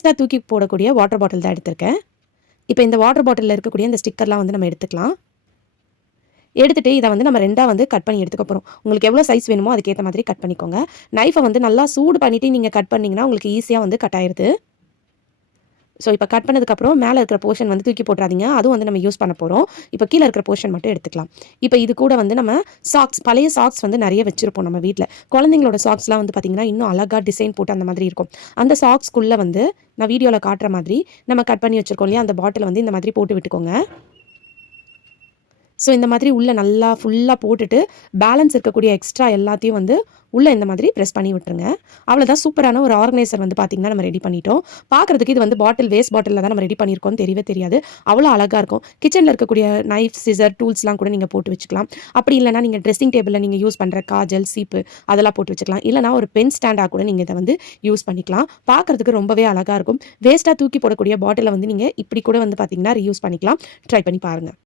Extra தூக்கி போடக்கூடிய water bottle தான் எடுத்திருக்கேன். இப்போ இந்த வாட்டர் பாட்டிலில் இருக்கக்கூடிய இந்த ஸ்டிக்கர்லாம் வந்து நம்ம எடுத்துக்கலாம். எடுத்துட்டு இதை வந்து நம்ம 2ஆ வந்து கட் பண்ணி எடுத்துக்க போகிறோம். உங்களுக்கு எவ்வளோ சைஸ் வேணுமோ அதுக்கேற்ற மாதிரி கட் பண்ணிக்கோங்க. நைஃபை வந்து நல்லா சூடு பண்ணிவிட்டு நீங்கள் கட் பண்ணிங்கன்னா உங்களுக்கு ஈஸியாக வந்து கட் ஆயிடுது. ஸோ இப்போ கட் பண்ணதுக்கப்புறம் மேலே இருக்கிற போர்ஷன் வந்து தூக்கி போட்டுறாதீங்க. அதுவும் வந்து நம்ம யூஸ் பண்ண போகிறோம். இப்போ கீழே இருக்கிற போர்ஷன் மட்டும் எடுத்துக்கலாம். இப்போ இது கூட வந்து நம்ம சாக்ஸ், பழைய சாக்ஸ் வந்து நிறைய வச்சிருப்போம் நம்ம வீட்டில். குழந்தைங்களோட சாக்ஸ்லாம் வந்து பார்த்திங்கன்னா இன்னும் அழகாக டிசைன் போட்டு அந்த மாதிரி இருக்கும். அந்த சாக்ஸ்க்குள்ளே வந்து நான் வீடியோவில் காட்டுற மாதிரி நம்ம கட் பண்ணி வச்சுருக்கோம் இல்லையா, அந்த பாட்டில் வந்து இந்த மாதிரி போட்டு விட்டுக்கோங்க. ஸோ இந்த மாதிரி உள்ளே நல்லா ஃபுல்லாக போட்டுட்டு பேலன்ஸ் இருக்கக்கூடிய எக்ஸ்ட்ரா எல்லாத்தையும் வந்து உள்ளே இந்த மாதிரி ப்ரெஸ் பண்ணி விட்டுருங்க. அவ்வளோதான், சூப்பரான ஒரு ஆர்கனைசர் வந்து பார்த்திங்கன்னா நம்ம ரெடி பண்ணிட்டோம். பார்க்குறதுக்கு இது வந்து வேஸ்ட் பாட்டிலில் தான் நம்ம ரெடி பண்ணியிருக்கோம்னு தெரியவே தெரியாது. அவ்வளோ அழகாக இருக்கும். கிச்சனில் இருக்கக்கூடிய நைஃப், சிசர், டூல்ஸ்லாம் கூட நீங்கள் போட்டு வச்சுக்கலாம். அப்படி இல்லைனா நீங்கள் ட்ரெஸ்ஸிங் டேபிளில் நீங்கள் யூஸ் பண்ணுற காஜல், சீப்பு அதெல்லாம் போட்டு வச்சுக்கலாம். இல்லைனா ஒரு பென் ஸ்டாண்டாக கூட நீங்கள் இதை வந்து யூஸ் பண்ணிக்கலாம். பார்க்குறதுக்கு ரொம்பவே அழகாக இருக்கும். வேஸ்ட்டாக தூக்கி போடக்கூடிய பாட்டிலை வந்து நீங்கள் இப்படி கூட வந்து பார்த்திங்கன்னா ரீயூஸ் பண்ணிக்கலாம். ட்ரை பண்ணி பாருங்கள்.